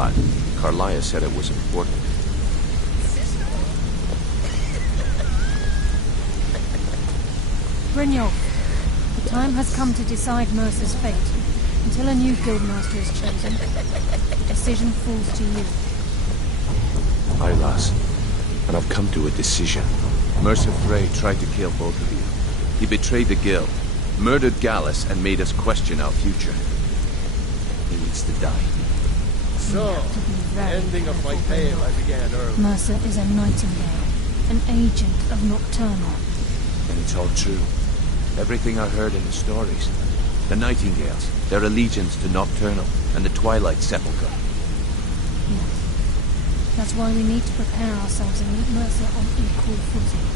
flat. Carlia said it was important. Brynjolf, the time has come to decide Mercer's fate. Until a new guildmaster is chosen, the decision falls to you. Aye, lass. And I've come to a decision. Mercer Frey tried to kill both of you. He betrayed the guild, murdered Gallus, and made us question our future. He needs to die. So, the ending of my tale I began early. Mercer is a nightingale, an agent of Nocturnal. And it's all true. Everything I heard in the stories. The Nightingales, their allegiance to Nocturnal, and the Twilight Sepulchre. Yes. That's why we need to prepare ourselves and meet Mercer on equal footing.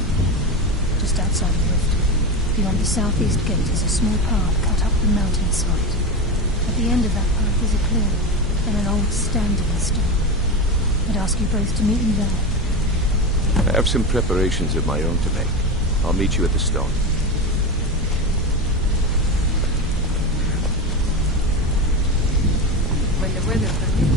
Just outside the rift, beyond the southeast gate is a small path cut up the mountainside. At the end of that path is a clearing, and an old standing stone. I'd ask you both to meet me there. I have some preparations of my own to make. I'll meet you at the stone. When the weather permits.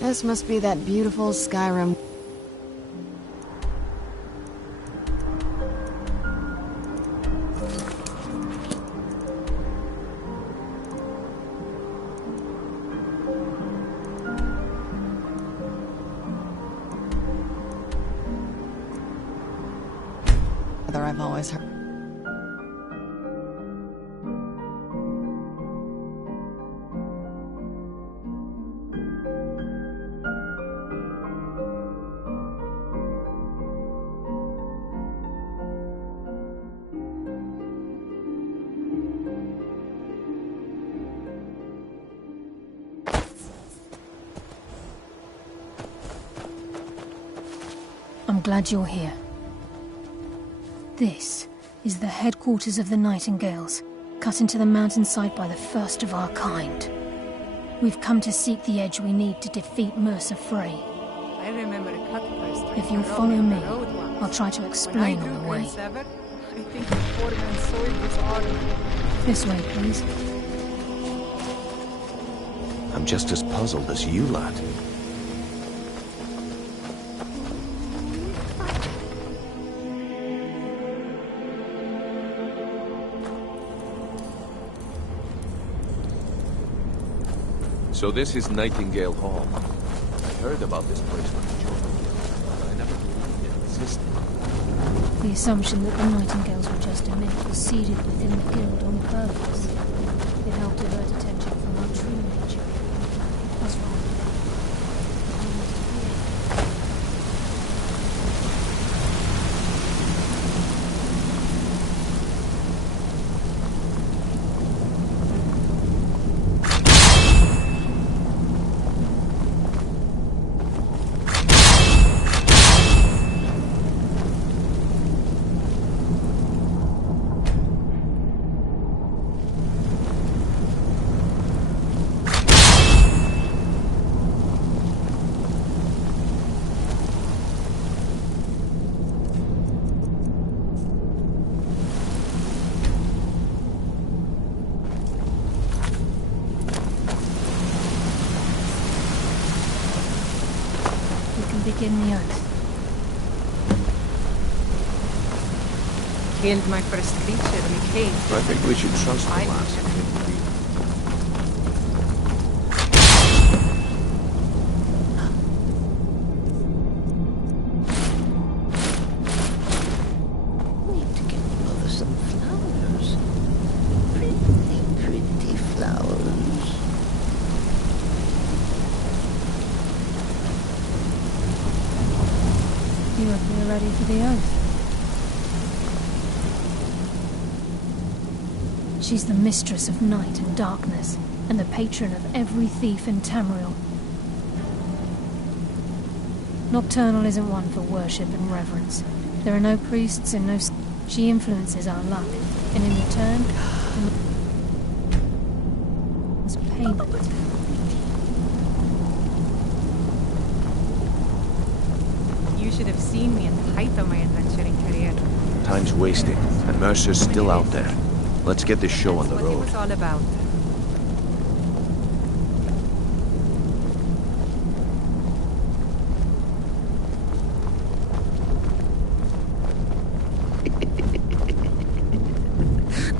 This must be that beautiful Skyrim. I've always heard. I'm glad you're here. This is the headquarters of the Nightingales, cut into the mountainside by the first of our kind. We've come to seek the edge we need to defeat Mercer Frey. I remember a cut-through. If you'll follow me, I'll try to explain on the way. I think the foreman soiled his armor. This way, please. I'm just as puzzled as you, lad. So this is Nightingale Hall. I heard about this place when I joined the guild, but I never believed it existed. The assumption that the Nightingales were just a myth was seeded within the guild on purpose. It helped divert attention from our true nature. What's wrong? Begin the oath. Killed my first creature in a cave. I think we should trust the I- last. Need to get Mother some flowers. Pretty, pretty flowers. You and me are ready for the oath. She's the mistress of night and darkness, and the patron of every thief in Tamriel. Nocturnal isn't one for worship and reverence. There are no priests and no... She influences our luck, and in return... payment. You should have seen me at the height of my adventuring career. Time's wasting, and Mercer's still out there. Let's get this show on the That's what it road. was all about.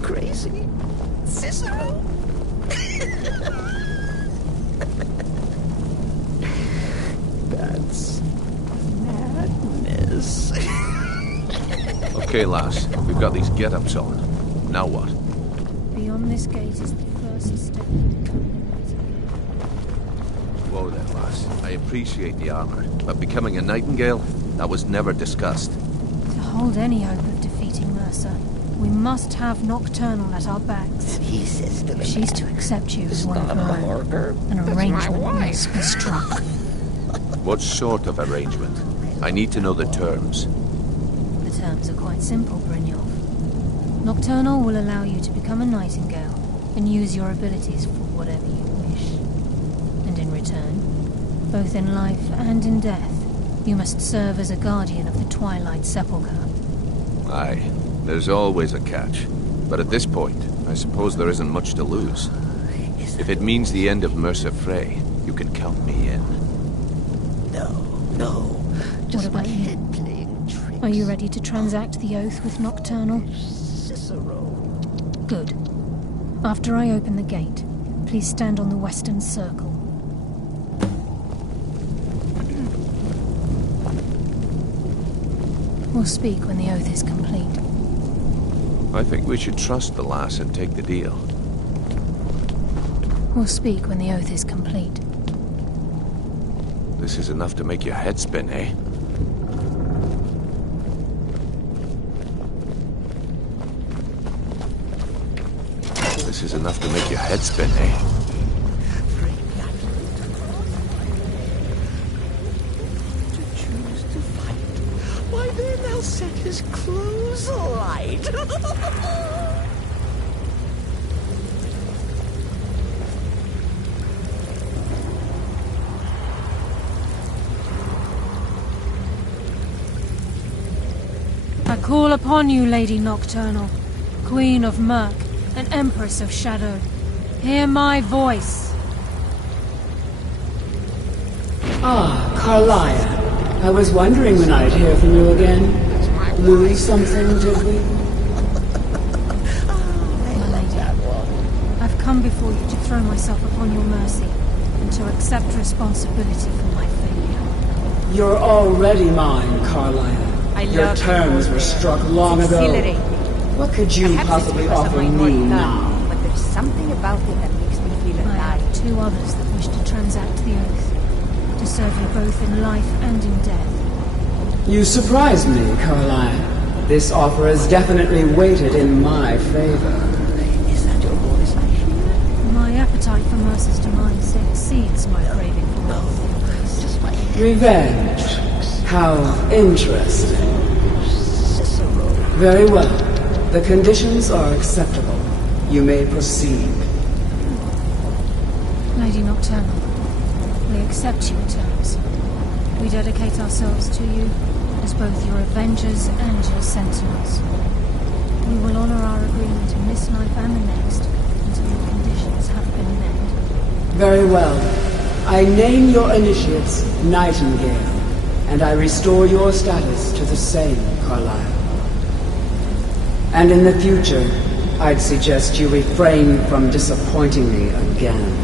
Crazy? Cicero? That's madness. Okay, lass, we've got these get-ups on. Now what? Beyond this gate is the first step to becoming a nightingale. Whoa there, lass. I appreciate the armor, but becoming a nightingale? That was never discussed. To hold any hope of defeating Mercer, we must have Nocturnal at our backs. He says to If me, she's to accept you as one of "Not her a own, horror. an That's my arrangement wife." must be struck. What sort of arrangement? I need to know the terms. The terms are quite simple, Brynjolf. Nocturnal will allow you to become a nightingale and use your abilities for whatever you wish. And in return, both in life and in death, you must serve as a guardian of the Twilight Sepulchre. Aye, there's always a catch. But at this point, I suppose there isn't much to lose. If it means the end of Mercer Frey, you can count me in. No. Just my about you? head playing tricks. Are you ready to transact the oath with Nocturnal? Cicero. Good. After I open the gate, please stand on the western circle. We'll speak when the oath is complete. I think we should trust the lass and take the deal. We'll speak when the oath is complete. This is enough to make your head spin, eh? This is enough to make your head spin, eh? To choose to fight. Why then they'll set his clothes alight. I call upon you, Lady Nocturnal, Queen of Murk and Empress of Shadow. Hear my voice. Ah, Carlia. I was wondering when I'd hear from you again. Lose something, did we? My lady, I've come before you to throw myself upon your mercy and to accept responsibility for my failure. You're already mine, Carlia. I Your love terms you, were struck long It's ago. exhilarating. What could you Perhaps it's possibly because of offer my me North now? Thumb, but there's something about it that makes me feel I alive. have two others that wish to transact the oath, to serve you both in life and in death. You surprise me, Carlia. This offer is definitely weighted in my favor. Is that your voice I hear? My appetite for Mercer's demise exceeds my craving for wealth. It's just my head. Revenge. How interesting. Cicero. Very well. The conditions are acceptable. You may proceed. Lady Nocturnal, we accept your terms. We dedicate ourselves to you as both your avengers and your sentinels. We will honor our agreement in this life and the next until the conditions have been met. Very well. I name your initiates Nightingale, and I restore your status to the same, Carlisle. And in the future, I'd suggest you refrain from disappointing me again.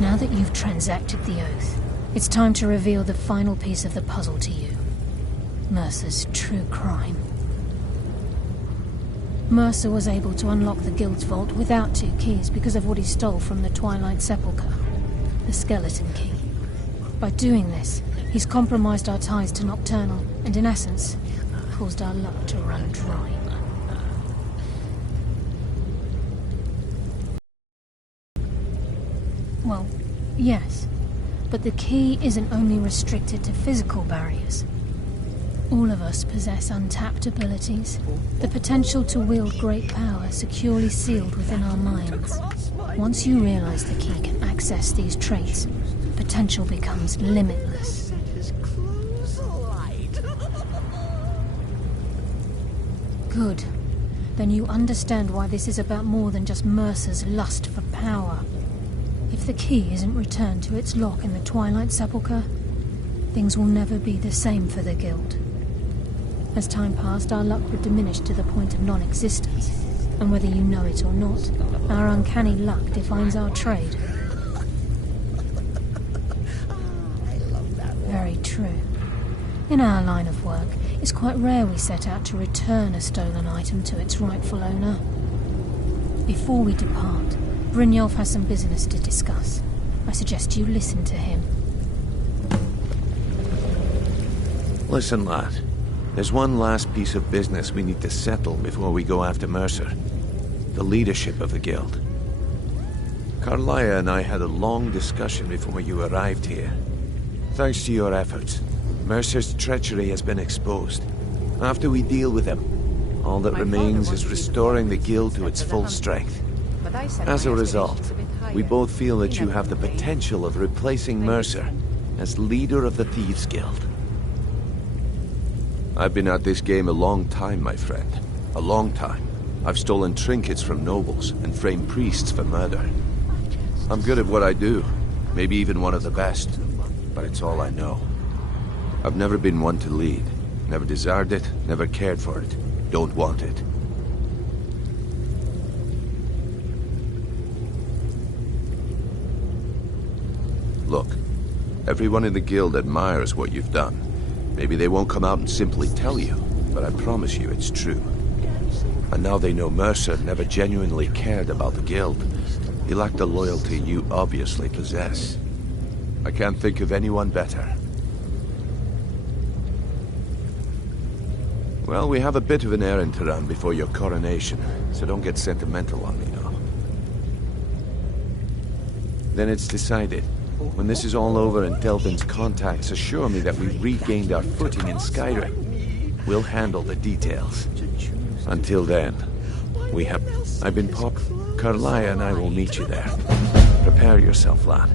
Now that you've transacted the oath, it's time to reveal the final piece of the puzzle to you. Mercer's true crime. Mercer was able to unlock the Guild's vault without 2 keys because of what he stole from the Twilight Sepulchre, the skeleton key. By doing this, he's compromised our ties to Nocturnal and, in essence, caused our luck to run dry. Well, yes, but the key isn't only restricted to physical barriers. All of us possess untapped abilities. The potential to wield great power securely sealed within our minds. Once you realize the key can access these traits, potential becomes limitless. Set his clothes alight. Good. Then you understand why this is about more than just Mercer's lust for power. If the key isn't returned to its lock in the Twilight Sepulchre, things will never be the same for the Guild. As time passed, our luck would diminish to the point of non-existence, and whether you know it or not, our uncanny luck defines our trade. Very true. In our line of work, it's quite rare we set out to return a stolen item to its rightful owner. Before we depart, Brynjolf has some business to discuss. I suggest you listen to him. Listen, lad. There's one last piece of business we need to settle before we go after Mercer. The leadership of the Guild. Carlia and I had a long discussion before you arrived here. Thanks to your efforts, Mercer's treachery has been exposed. After we deal with him, all that remains is restoring the Guild to its full strength. As a result, we both feel that you have the potential of replacing Mercer as leader of the Thieves Guild. I've been at this game a long time, my friend. A long time. I've stolen trinkets from nobles and framed priests for murder. I'm good at what I do. Maybe even one of the best. But it's all I know. I've never been one to lead. Never desired it, never cared for it. Don't want it. Look, everyone in the Guild admires what you've done. Maybe they won't come out and simply tell you, but I promise you it's true. And now they know Mercer never genuinely cared about the Guild. He lacked the loyalty you obviously possess. I can't think of anyone better. Well, we have a bit of an errand to run before your coronation, so don't get sentimental on me now. Then it's decided. When this is all over and Delvin's contacts assure me that we've regained our footing in Skyrim, we'll handle the details. Until then, I've been Pop. Carlia and I will meet you there. Prepare yourself, lad.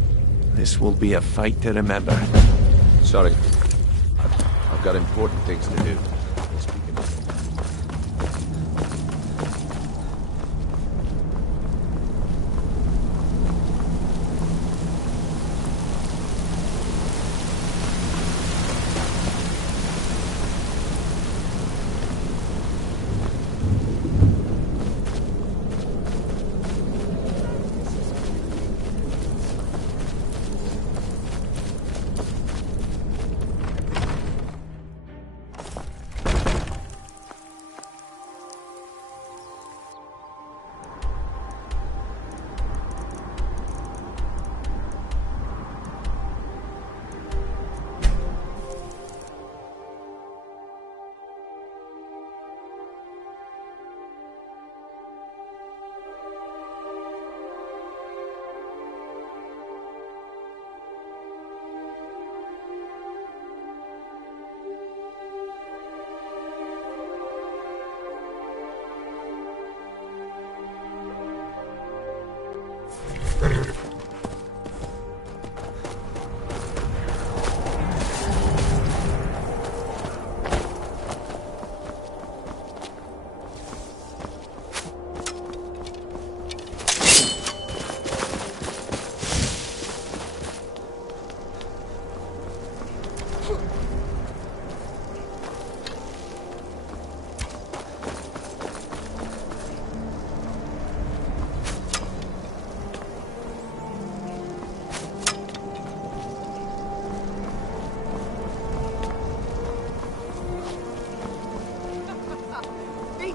This will be a fight to remember. Sorry. I've got important things to do. We'll speak in a moment.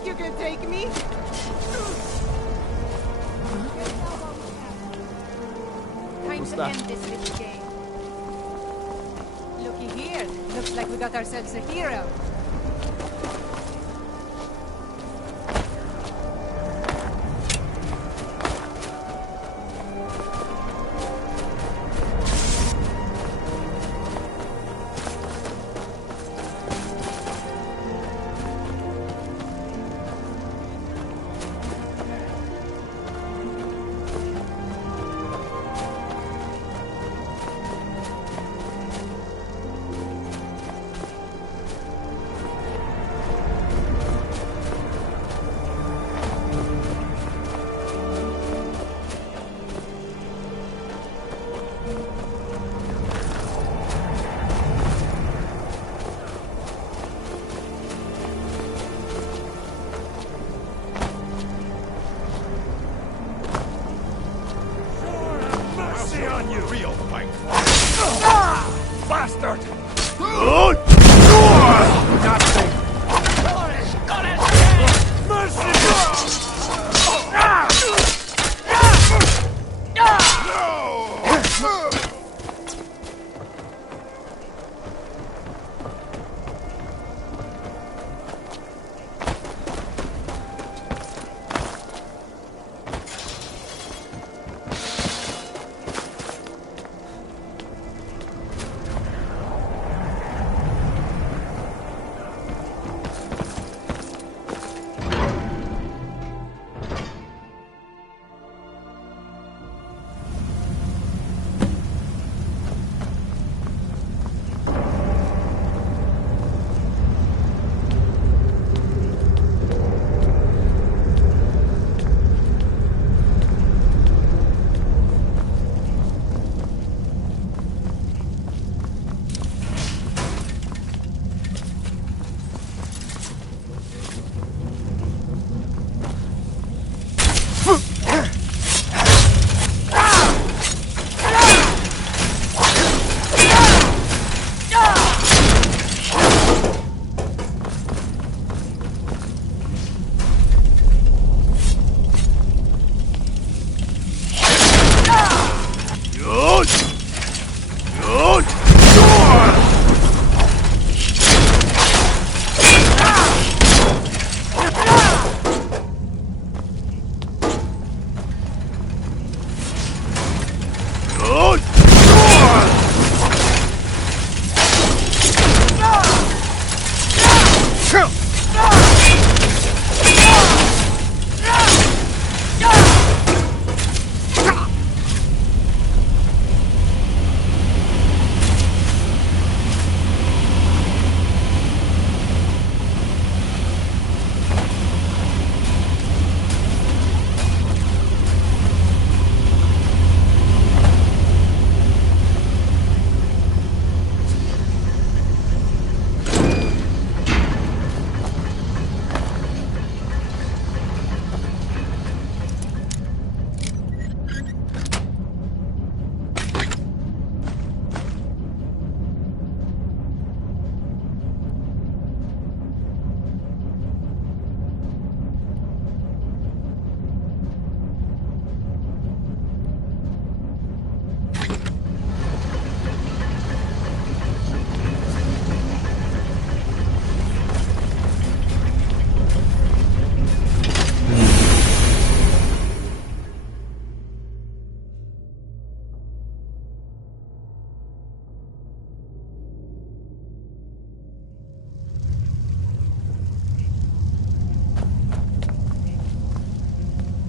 You can take me? Time to end this little game. Looky here. Looks like we got ourselves a hero. Easy on you! Real fight! Bastard! Nothing! Mercy!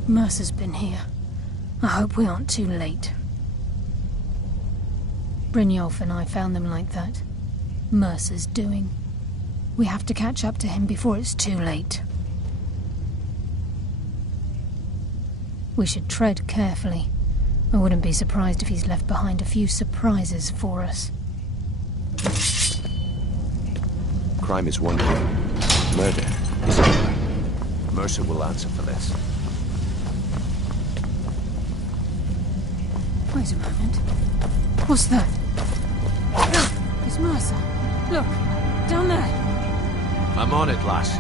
Mercer's been here. I hope we aren't too late. Brynjolf and I found them like that. Mercer's doing. We have to catch up to him before it's too late. We should tread carefully. I wouldn't be surprised if he's left behind a few surprises for us. Crime is one thing. Murder is another. Mercer will answer for this. Wait a moment. What's that? It's Mercer. Look, down there. I'm on it, lass.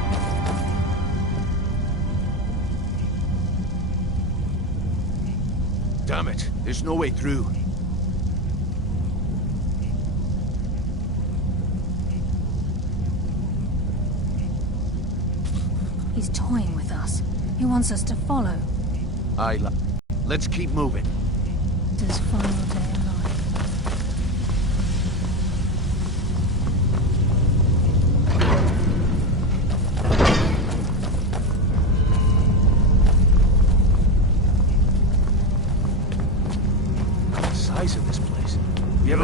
Damn it, there's no way through. He's toying with us. He wants us to follow. Let's keep moving. His final day alive. The size of this place. We ever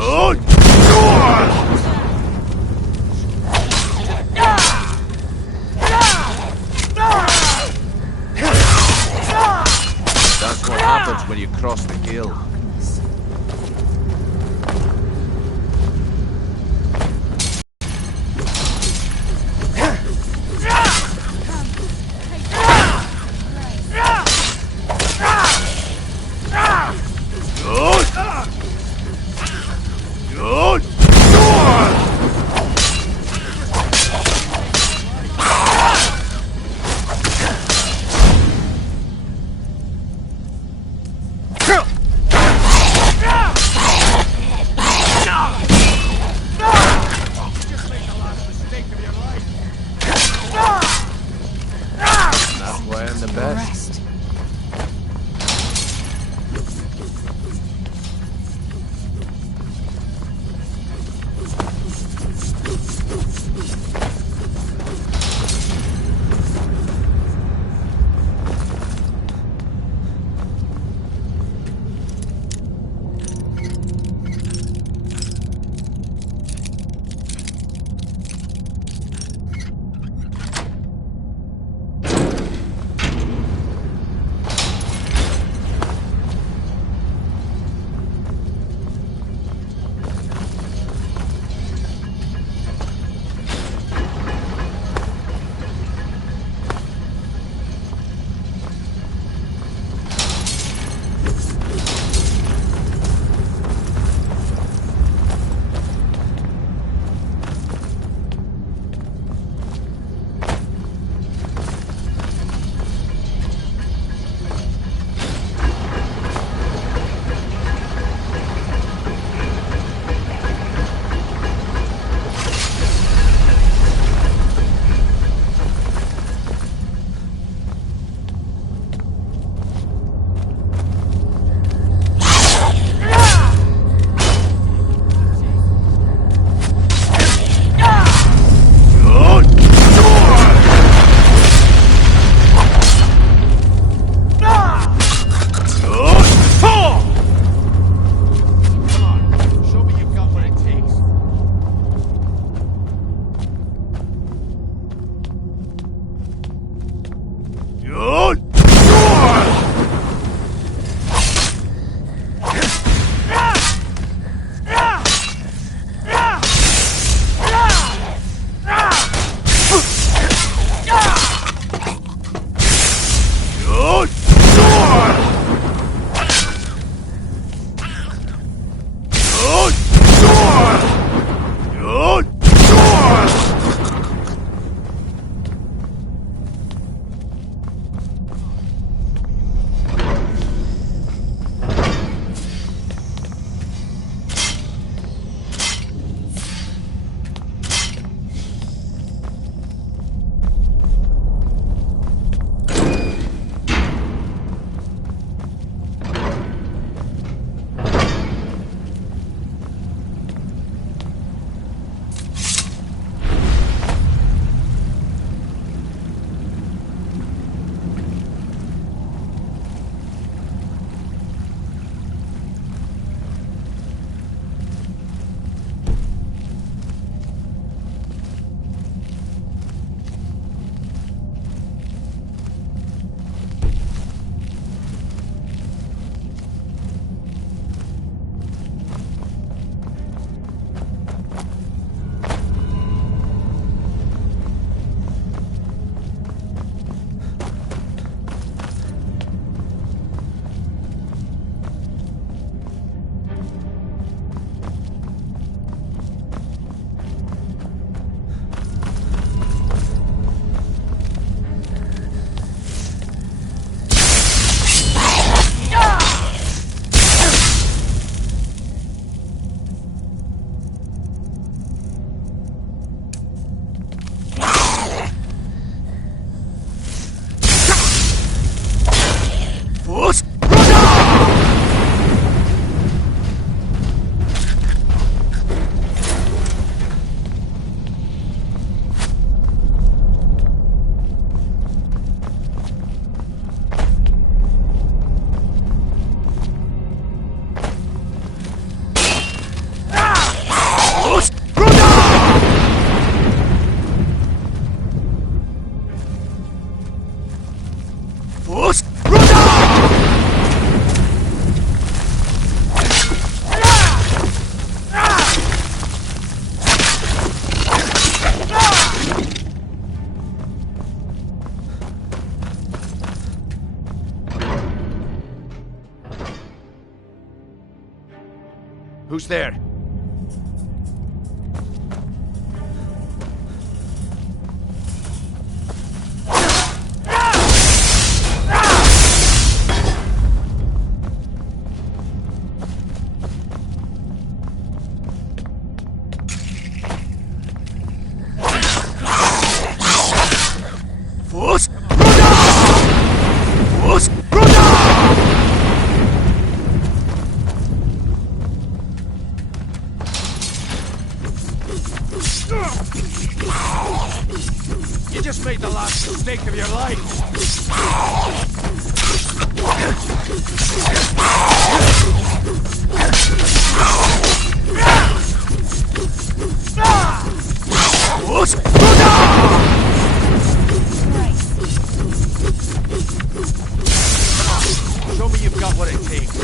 That's what happens when you cross the hill. Who's there? You just made the last mistake of your life. Show me you've got what it takes.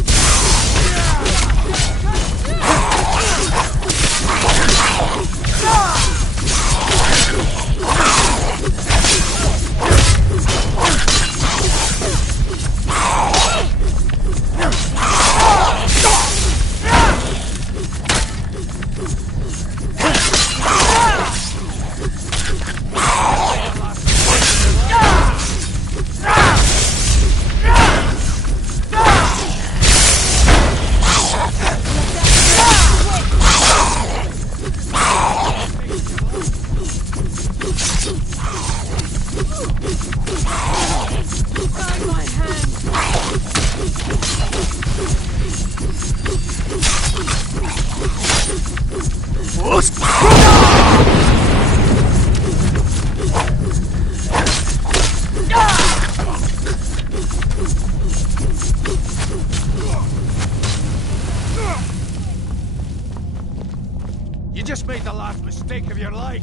You just made the last mistake of your life.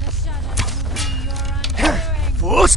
The shadows will be your undoing. Force!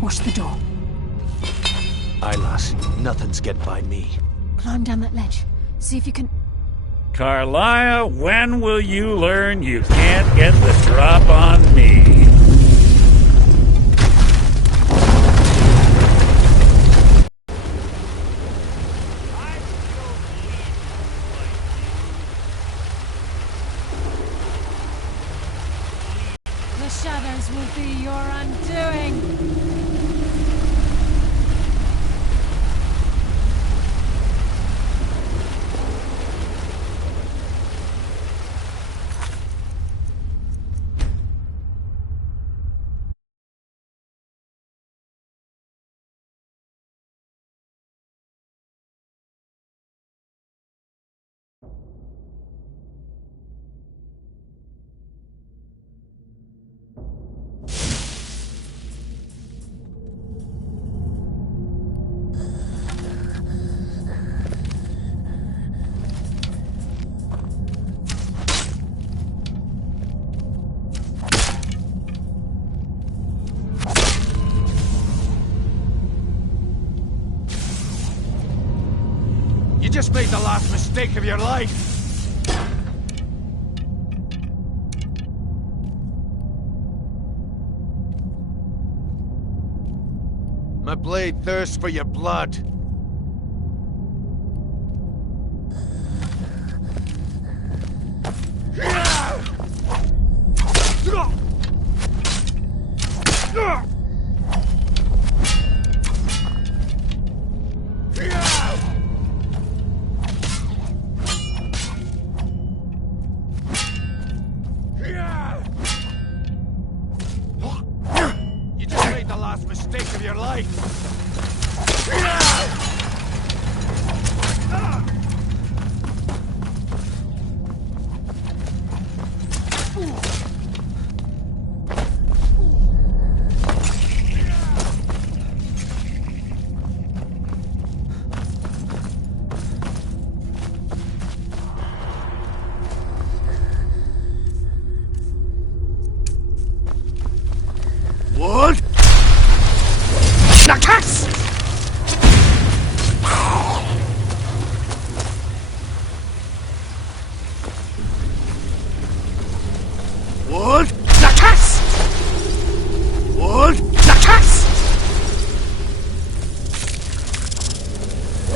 Watch the door. Aye, lass. Nothing's get by me. Climb down that ledge. See if you can... Carlia, when will you learn you can't get the drop on me? The shadows will be your undoing. just made the last mistake of your life! My blade thirsts for your blood. You just made the last mistake of your life. What? Nakas! What? Nakas! What? Nakas!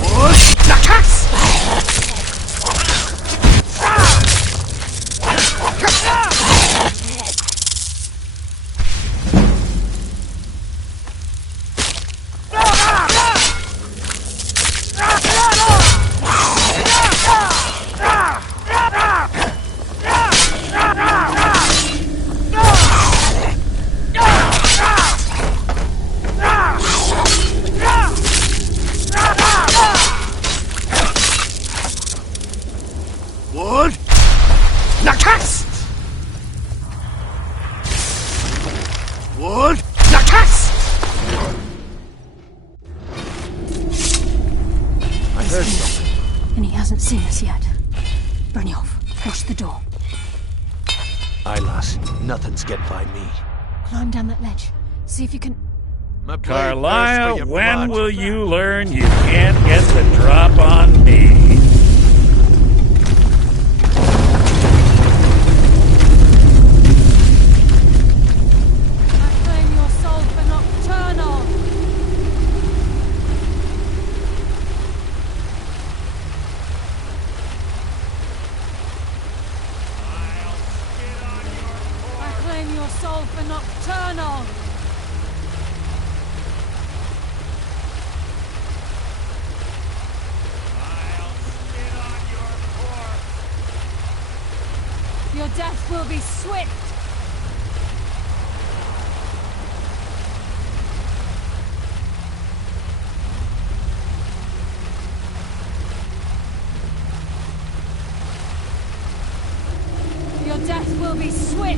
What? Nakas! What? Nakas! What? Nakas! I heard something. And he hasn't seen us yet. Brynjolf, watch the door. Aye, lass. Nothing's getting by me. Climb down that ledge. See if you can... My blade thirsts for Carlisle, your when blood. will you learn you can't get the drop on me? I claim your soul for nocturnal. I claim your soul for nocturnal. Your death will be swift. Your death will be swift.